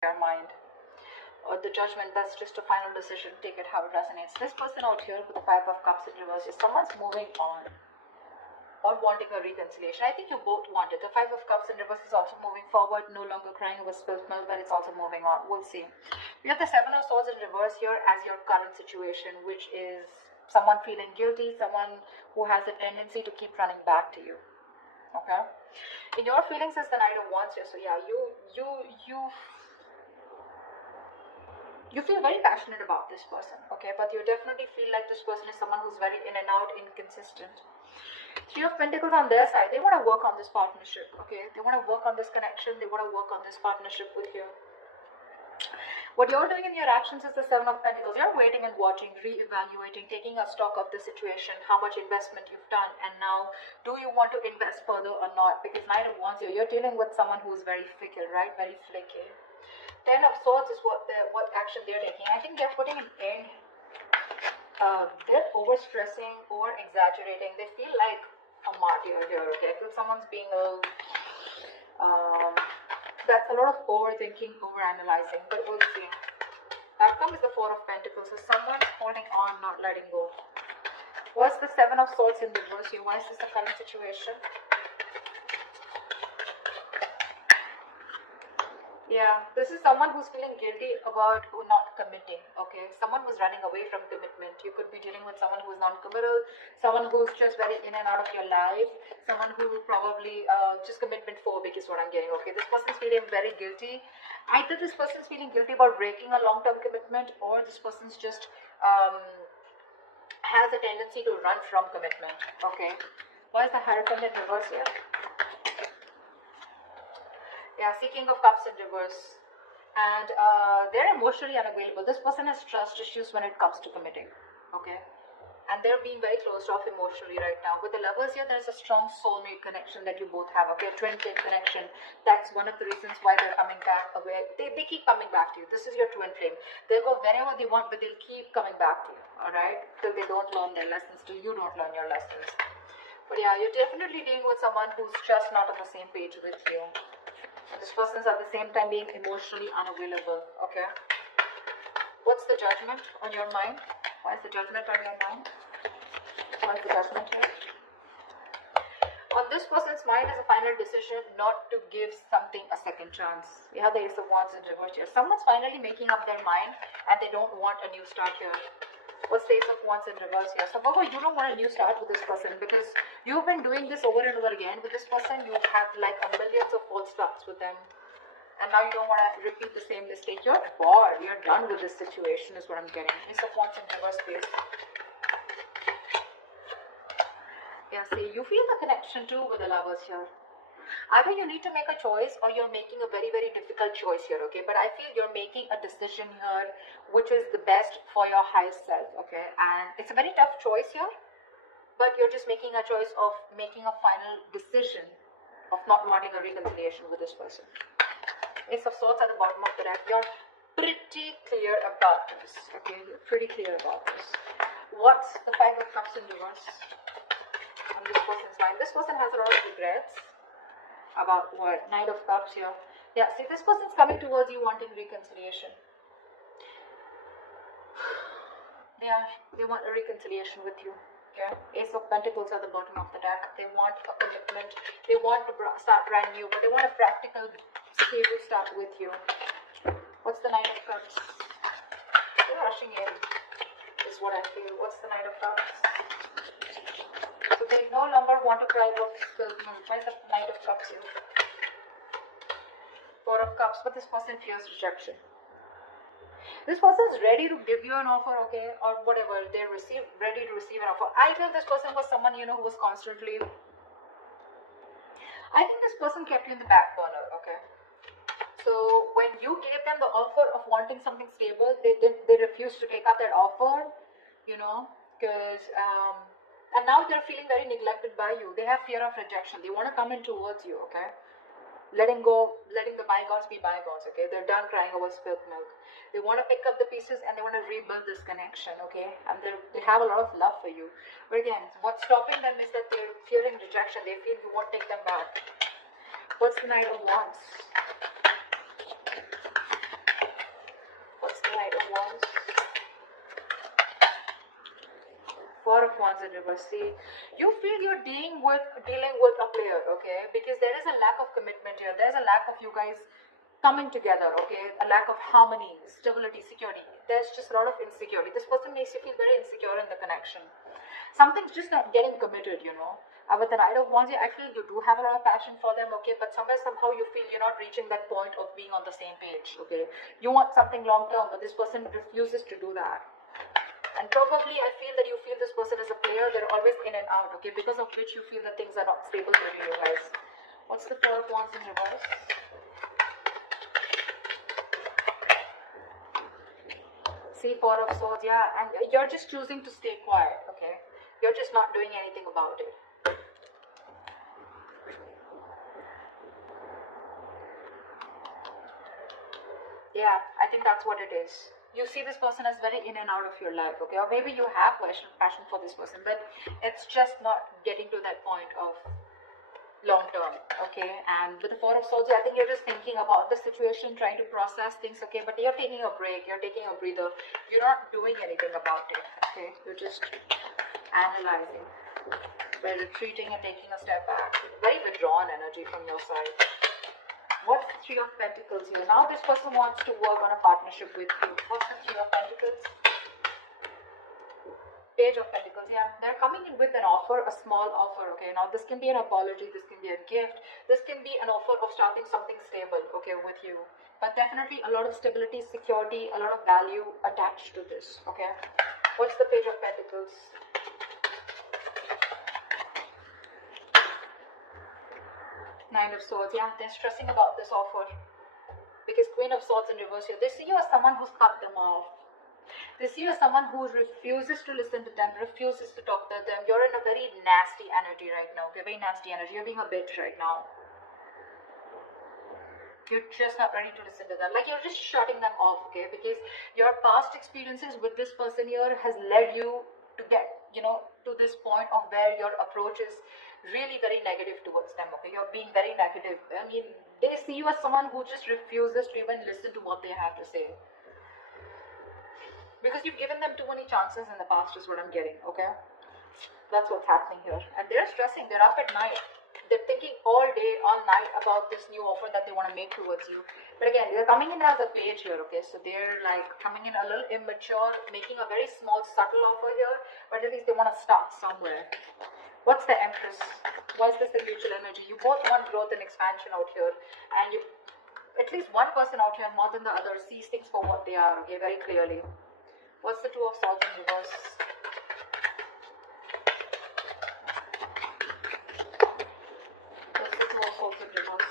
your mind. Or the Judgment, that's just a final decision. Take it how it resonates. This person out here with the Five of Cups in reverse is someone's moving on or wanting a reconciliation. I think you both want it. The Five of Cups in reverse is also moving forward, no longer crying over spilled milk, but it's also moving on. We'll see. We have the Seven of Swords in reverse here as your current situation, which is someone feeling guilty, someone who has a tendency to keep running back to you. Okay? In your feelings is the Knight of Wands here. So yeah, you feel very passionate about this person, okay? But you definitely feel like this person is someone who's very in and out, inconsistent. Three of Pentacles on their side, they want to work on this partnership, okay? They want to work on this connection, they want to work on this partnership with you. What you're doing in your actions is the Seven of Pentacles. You're waiting and watching, re-evaluating, taking a stock of the situation, how much investment you've done, and now, do you want to invest further or not? Because Knight of Wands here, you're dealing with someone who's very fickle, right? Very flaky. Ten of Swords is what action they're taking. I think they're putting an end. They're overstressing, over-exaggerating. They feel like a martyr here, okay? I feel someone's being a... that's a lot of overthinking, overanalyzing, but we'll see. Outcome is the Four of Pentacles. So someone's holding on, not letting go. What's the Seven of Swords in reverse here? Why is this the current situation? Yeah, this is someone who's feeling guilty about not committing, okay? Someone who's running away from commitment. You could be dealing with someone who's non-committal, someone who's just very in and out of your life, someone who probably just commitment phobic is what I'm getting, okay? This person's feeling very guilty. Either this person's feeling guilty about breaking a long-term commitment, or this person's just has a tendency to run from commitment, okay? Why is the Hierophant in reverse here? Yeah, King of Cups in reverse. And they're emotionally unavailable. This person has trust issues when it comes to committing. Okay? And they're being very closed off emotionally right now. With the Lovers here, there's a strong soulmate connection that you both have. Okay, a twin flame connection. That's one of the reasons why they're coming back away. They keep coming back to you. This is your twin flame. They'll go wherever they want, but they'll keep coming back to you. Alright? Till they don't learn their lessons, till you don't learn your lessons. But yeah, you're definitely dealing with someone who's just not on the same page with you. This person's at the same time being emotionally unavailable, okay? What's the Judgment on your mind? Why is the Judgment on your mind? Why is the Judgment here? On this person's mind is a final decision not to give something a second chance. We have the Ace of Wands in reverse here. Someone's finally making up their mind and they don't want a new start here. What's the Ace of Wands in reverse here? So, Virgo, you don't want a new start with this person because you've been doing this over and over again with this person. You've had like millions of false starts with them. And now you don't want to repeat the same mistake. You're bored. You're done with this situation is what I'm getting. Ace of Wands in reverse, please. Yeah, see, you feel the connection too with the Lovers here. Either you need to make a choice or you're making a very, very difficult choice here, okay? But I feel you're making a decision here which is the best for your highest self, okay? And it's a very tough choice here, but you're just making a choice of making a final decision of not wanting a reconciliation with this person. Ace of Swords at the bottom of the deck. You're pretty clear about this, okay? You're pretty clear about this. What's the Five of Cups in reverse on this person's mind? This person has a lot of regrets. About what? Knight of Cups here. Yeah, see, this person's coming towards you wanting reconciliation. They want a reconciliation with you. Okay? Ace of Pentacles at the bottom of the deck. They want a commitment. They want to start brand new, but they want a practical, stable start with you. What's the Knight of Cups? They're rushing in, is what I feel. What's the Knight of Cups? So they no longer want to cry about spilled milk. Why is the Knight of Cups here? Four of Cups, but this person fears rejection. This person is ready to give you an offer, okay, or whatever. They're ready to receive an offer. I feel this person was someone, you know, who was constantly... I think this person kept you in the back burner, okay. So when you gave them the offer of wanting something stable, they refused to take up that offer, you know, because... and now they're feeling very neglected by you. They have fear of rejection. They want to come in towards you, okay? Letting the bygones be bygones, okay? They're done crying over spilled milk. They want to pick up the pieces and they want to rebuild this connection, okay? And they have a lot of love for you. But again, what's stopping them is that they're fearing rejection. They feel you won't take them back. What's the Knight of Wands? Wands. Four of Wands in reverse. See, you feel you're dealing with a player, okay? Because there is a lack of commitment here. There's a lack of you guys coming together, okay? A lack of harmony, stability, security. There's just a lot of insecurity. This person makes you feel very insecure in the connection. Something's just not getting committed, you know. With the Knight of Wands, I feel you do have a lot of passion for them, okay? But somehow you feel you're not reaching that point of being on the same page, okay? You want something long term, but this person refuses to do that. And probably I feel that you feel this person is a player, they're always in and out, okay? Because of which you feel that things are not stable for you guys. What's the Four of Wands in reverse? See, Four of Swords, yeah, and you're just choosing to stay quiet, okay? You're just not doing anything about it. Yeah, I think that's what it is. You see this person as very in and out of your life, okay? Or maybe you have passion for this person, but it's just not getting to that point of long term, okay? And with the Four of Swords, I think you're just thinking about the situation, trying to process things, okay? But you're taking a break, you're taking a breather. You're not doing anything about it, okay? You're just analyzing. By retreating and taking a step back. Very withdrawn energy from your side. What's the Three of Pentacles here? Now this person wants to work on a partnership with you. What's the Three of Pentacles? Page of Pentacles, yeah. They're coming in with an offer, a small offer, okay? Now this can be an apology, this can be a gift, this can be an offer of starting something stable, okay, with you. But definitely a lot of stability, security, a lot of value attached to this, okay? What's the Page of Pentacles? Nine of Swords, yeah, they're stressing about this offer. Because Queen of Swords in reverse here, they see you as someone who's cut them off. They see you as someone who refuses to listen to them, refuses to talk to them. You're in a very nasty energy right now, okay, very nasty energy. You're being a bitch right now. You're just not ready to listen to them. Like, you're just shutting them off, okay, because your past experiences with this person here has led you to get, you know, to this point of where your approach is really very negative towards them, okay? You're being very negative. I mean, they see you as someone who just refuses to even listen to what they have to say. Because you've given them too many chances in the past is what I'm getting, okay? That's what's happening here. And they're stressing, they're up at night. They're thinking all day, all night about this new offer that they want to make towards you. But again, they're coming in as a page here, okay? So they're like coming in a little immature, making a very small, subtle offer here, but at least they want to start somewhere. What's the Empress? Why is this the mutual energy? You both want growth and expansion out here, and you, at least one person out here more than the other sees things for what they are, okay, very clearly. What's the Two of Swords in reverse? What's the Two of Swords in reverse?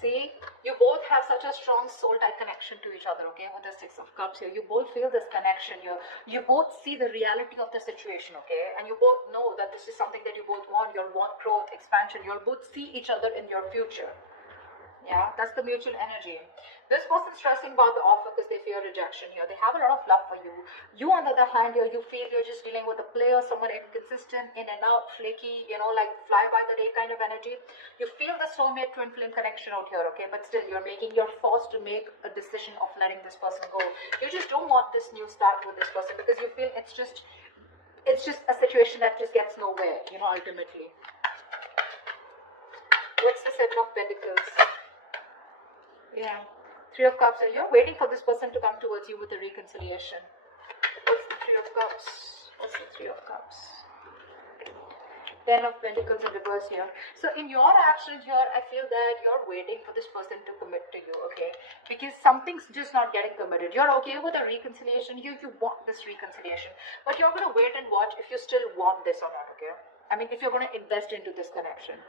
See, you both have such a strong soul-type connection to each other, okay, with the Six of Cups here. You both feel this connection here. You both see the reality of the situation, okay, and you both know that this is something that you both want. You want growth, expansion. You'll both see each other in your future. Yeah, that's the mutual energy. This person's stressing about the offer because they fear rejection here. They have a lot of love for you. You, on the other hand, here, you feel you're just dealing with a player, someone inconsistent, in and out, flaky, you know, like fly by the day kind of energy. You feel the soulmate twin flame connection out here, okay? But still, you're forced to make a decision of letting this person go. You just don't want this new start with this person because you feel it's just a situation that just gets nowhere, you know, ultimately. What's the Seven of Pentacles? Yeah. Three of Cups. You're waiting for this person to come towards you with a reconciliation. What's the Three of Cups? What's the Three of Cups? Ten of Pentacles in reverse here. So in your actions here, I feel that you're waiting for this person to commit to you, okay? Because something's just not getting committed. You're okay with a reconciliation. You want this reconciliation. But you're going to wait and watch if you still want this or not, okay? I mean, if you're going to invest into this connection.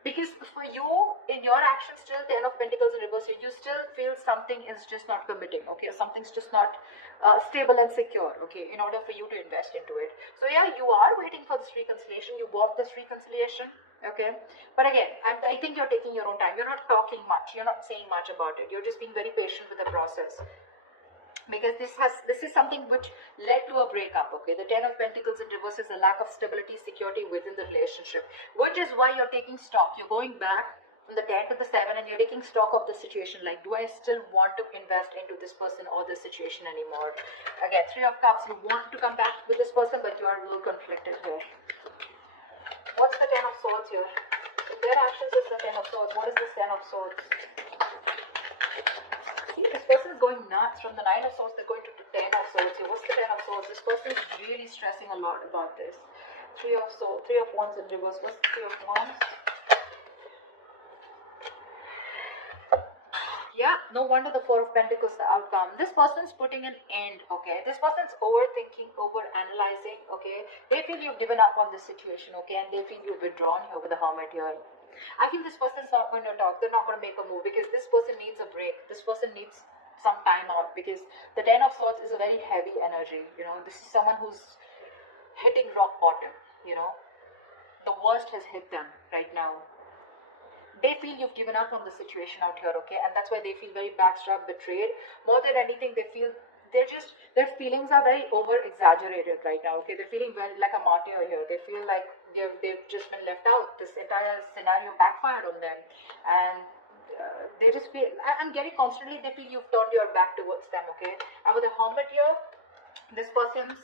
Because for you, in your actions still, Ten of Pentacles in reverse, you still feel something is just not committing, okay? Something's just not stable and secure, okay, in order for you to invest into it. So yeah, you are waiting for this reconciliation. You want this reconciliation, okay? But again, I think you're taking your own time. You're not talking much. You're not saying much about it. You're just being very patient with the process. because this is something which led to a breakup. Okay, the Ten of Pentacles in reverse is a lack of stability, security within the relationship, which is why you're taking stock. You're going back from the 10 to the 7 and you're taking stock of the situation, like, do I still want to invest into this person or this situation anymore? Again, Three of Cups, you want to come back with this person, but you are a little conflicted here. What's the Ten of Swords here? In their actions is the Ten of Swords. What is this Ten of Swords? See, this person is going nuts. From the Nine of Swords, they're going to the Ten of Swords here. What's the Ten of Swords? This person is really stressing a lot about this. Three of Swords, Three of Wands in reverse. What's the Three of Wands? Yeah, no wonder the Four of Pentacles, the outcome. This person's putting an end, okay? This person's overthinking, over-analyzing, okay? They feel you've given up on this situation, okay? And they feel you've withdrawn here with the Hermit here. I feel this person's not going to talk. They're not going to make a move because this person needs a break. This person needs some time out because the Ten of Swords is a very heavy energy, you know? This is someone who's hitting rock bottom, you know? The worst has hit them right now. They feel you've given up on the situation out here, okay? And that's why they feel very backstabbed, betrayed. More than anything, they feel their feelings are very over-exaggerated right now, okay? They're feeling very like a martyr here. They feel like they've just been left out. This entire scenario backfired on them. And they just feel, I'm getting constantly, they feel you've turned your back towards them, okay? And with the Hermit here, this person's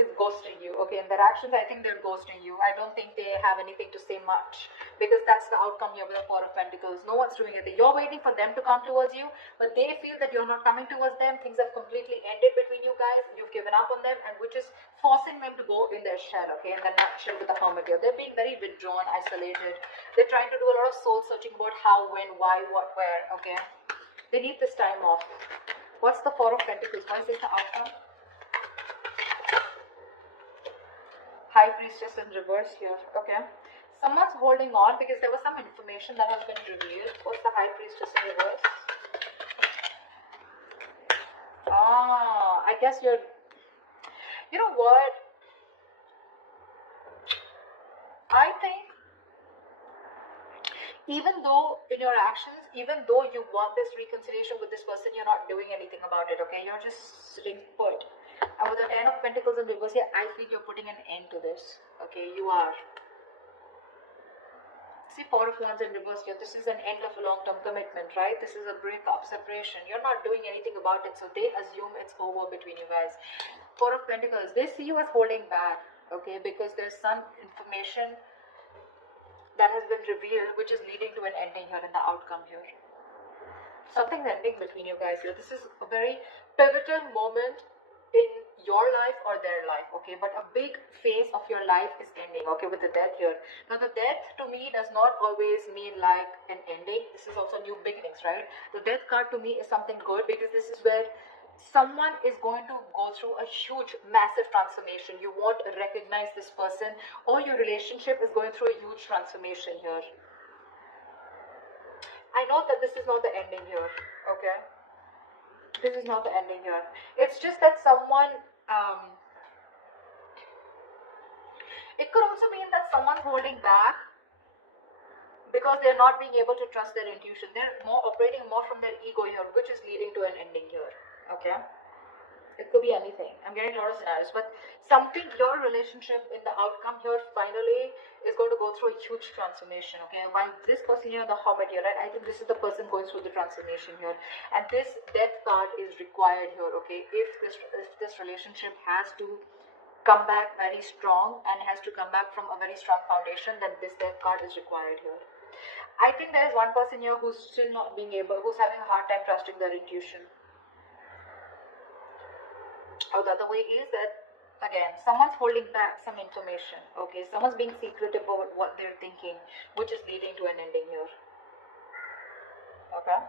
is ghosting you, okay? In their actions, I think they're ghosting you. I don't think they have anything to say much because that's the outcome here with the Four of Pentacles. No one's doing it. You're waiting for them to come towards you, but they feel that you're not coming towards them. Things have completely ended between you guys. You've given up on them, and which is forcing them to go in their shell, okay? In the nutshell with the Hermit here. They're being very withdrawn, isolated. They're trying to do a lot of soul searching about how, when, why, what, where, okay? They need this time off. What's the Four of Pentacles? Why is this the outcome? High Priestess in reverse here, okay? Someone's holding on because there was some information that has been revealed. What's the High Priestess in reverse? I guess you know what? I think even though in your actions, even though you want this reconciliation with this person, you're not doing anything about it, okay? You're just sitting put. And with the Ten of Pentacles in reverse here, I feel you're putting an end to this. Okay, you are. See, Four of Wands in reverse here. This is an end of a long-term commitment, right? This is a breakup, separation. You're not doing anything about it, so they assume it's over between you guys. Four of Pentacles, they see you as holding back, okay? Because there's some information that has been revealed, which is leading to an ending here in the outcome here. Something's ending between you guys here. This is a very pivotal moment in your life or their life, okay? But a big phase of your life is ending, okay, with the Death here. Now, the Death to me does not always mean like an ending. This is also new beginnings, right? The Death card to me is something good because this is where someone is going to go through a huge, massive transformation. You won't recognize this person, or your relationship is going through a huge transformation here. I know that this is not the ending here, okay? This is not the ending here. It's just that someone, it could also mean that someone's holding back because they're not being able to trust their intuition. They're operating more from their ego here, which is leading to an ending here, okay? It could be anything. I'm getting a lot of scenarios, but something, your relationship in the outcome here finally is going to go through a huge transformation, okay? While this person here, the Hermit here, right? I think this is the person going through the transformation here, and this Death card is required here, okay? If this relationship has to come back very strong and has to come back from a very strong foundation, then this Death card is required here. I think there is one person here who's still not being able, who's having a hard time trusting their intuition. Or the other way is that, again, someone's holding back some information, okay? Someone's being secretive about what they're thinking, which is leading to an ending here, okay?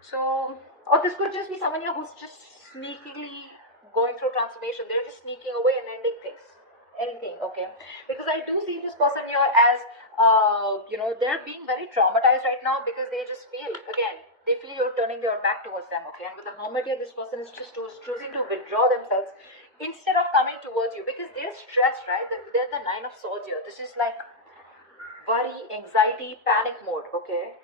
So, or this could just be someone here who's just sneakily going through transformation. They're just sneaking away and ending things, anything, okay? Because I do see this person here as, you know, they're being very traumatized right now because they just feel, again, they feel you're turning your back towards them, okay? And with the Hermit here, this person is just choosing to withdraw themselves instead of coming towards you because they're stressed, right? They're the Nine of Swords here. This is like worry, anxiety, panic mode, okay?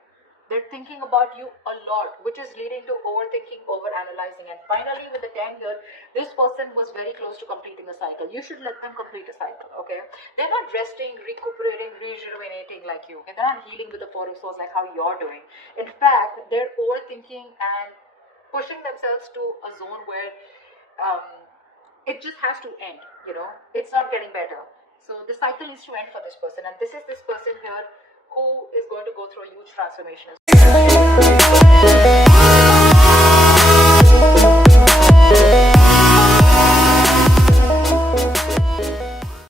They're thinking about you a lot, which is leading to overthinking, overanalyzing. And finally, with the 10 here, this person was very close to completing a cycle. You should let them complete a cycle, okay? They're not resting, recuperating, rejuvenating like you. Okay? They're not healing with the Four of Swords like how you're doing. In fact, they're overthinking and pushing themselves to a zone where it just has to end, you know? It's not getting better. So the cycle needs to end for this person. And this is this person here who is going to go through a huge transformation as well.